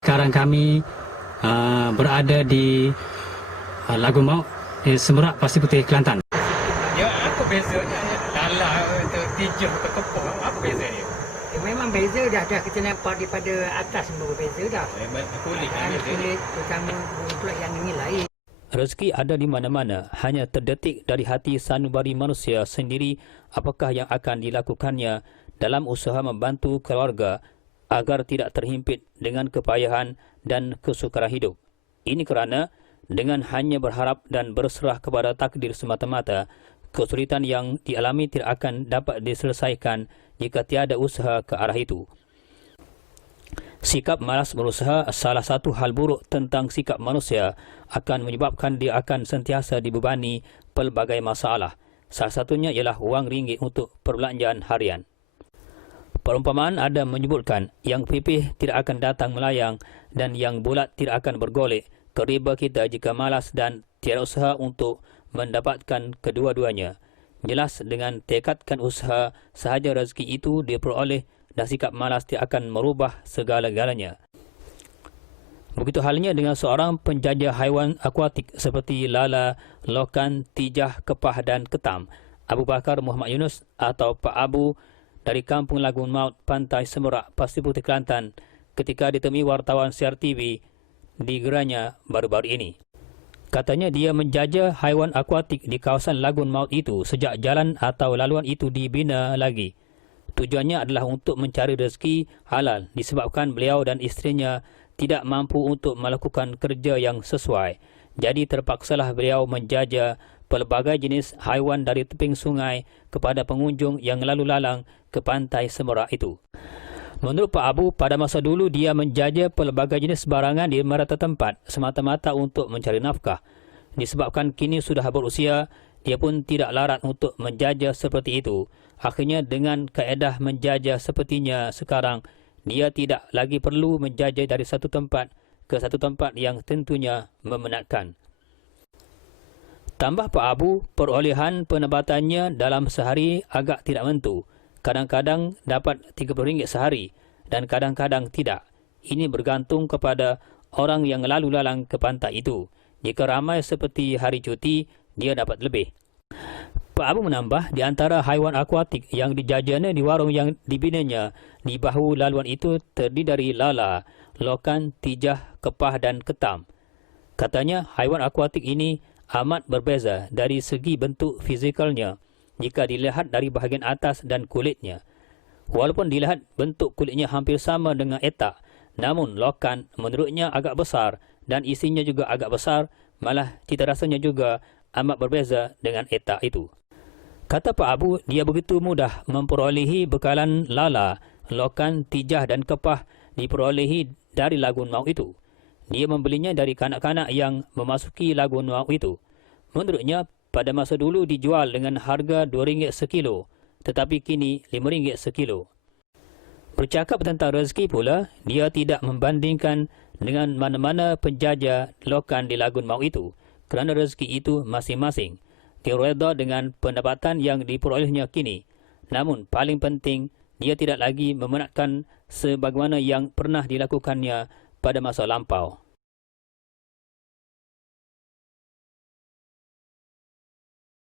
Sekarang kami berada di Lagun Maut, Semerak, Pasir Putih, Kelantan. Ya, apa bezanya? Lala atau tijah atau kepok, apa bezanya? Memang beza dah kita nampak daripada atas semua berbeza dah. Kulit Kulit terutama pula yang ini lain. Rezeki ada di mana-mana, hanya terdetik dari hati sanubari manusia sendiri apakah yang akan dilakukannya dalam usaha membantu keluarga agar tidak terhimpit dengan kepayahan dan kesukaran hidup. Ini kerana dengan hanya berharap dan berserah kepada takdir semata-mata, kesulitan yang dialami tidak akan dapat diselesaikan jika tiada usaha ke arah itu. Sikap malas berusaha salah satu hal buruk tentang sikap manusia akan menyebabkan dia akan sentiasa dibebani pelbagai masalah. Salah satunya ialah wang ringgit untuk perbelanjaan harian. Perumpamaan ada menyebutkan yang pipih tidak akan datang melayang dan yang bulat tidak akan bergolek. Keriba kita jika malas dan tiada usaha untuk mendapatkan kedua-duanya. Jelas dengan tekadkan usaha sahaja rezeki itu diperoleh dan sikap malas tidak akan merubah segala-galanya. Begitu halnya dengan seorang penjajah haiwan akuatik seperti lala, lokan, tijah, kepah dan ketam. Abu Bakar Muhammad Yunus atau Pak Abu dari Kampung Lagun Maut, Pantai Semerak, Pasir Putih, Kelantan ketika ditemui wartawan CRTV di geranya baru-baru ini. Katanya dia menjajah haiwan akuatik di kawasan Lagun Maut itu sejak jalan atau laluan itu dibina lagi. Tujuannya adalah untuk mencari rezeki halal disebabkan beliau dan isterinya tidak mampu untuk melakukan kerja yang sesuai. Jadi terpaksalah beliau menjajah pelbagai jenis haiwan dari teping sungai kepada pengunjung yang lalu lalang ke Pantai Semerak itu. Menurut Pak Abu, pada masa dulu dia menjajah pelbagai jenis barangan di merata tempat semata-mata untuk mencari nafkah. Disebabkan kini sudah berusia, dia pun tidak larat untuk menjajah seperti itu. Akhirnya dengan kaedah menjajah sepertinya sekarang, dia tidak lagi perlu menjajah dari satu tempat ke satu tempat yang tentunya memenatkan. Tambah Pak Abu, perolehan penebatannya dalam sehari agak tidak menentu. Kadang-kadang dapat RM30 sehari dan kadang-kadang tidak. Ini bergantung kepada orang yang lalu lalang ke pantai itu. Jika ramai seperti hari cuti, dia dapat lebih. Pak Abu menambah, di antara haiwan akuatik yang dijajahnya di warung yang dibinanya di bahu laluan itu terdiri dari lala, lokan, tijah, kepah dan ketam. Katanya haiwan akuatik ini amat berbeza dari segi bentuk fizikalnya jika dilihat dari bahagian atas dan kulitnya. Walaupun dilihat bentuk kulitnya hampir sama dengan etak, namun lokan menurutnya agak besar dan isinya juga agak besar, malah cita rasanya juga amat berbeza dengan etak itu. Kata Pak Abu, dia begitu mudah memperolehi bekalan lala, lokan, tijah dan kepah diperolehi dari Lagun Maut itu. Dia membelinya dari kanak-kanak yang memasuki Lagun Maut itu. Menurutnya, pada masa dulu dijual dengan harga RM2 sekilo, tetapi kini RM5 sekilo. Bercakap tentang rezeki pula, dia tidak membandingkan dengan mana-mana penjajah lokan di Lagun Maut itu, kerana rezeki itu masing-masing. Dia reda dengan pendapatan yang diperolehnya kini. Namun paling penting, dia tidak lagi memenatkan sebagaimana yang pernah dilakukannya pada masa lampau.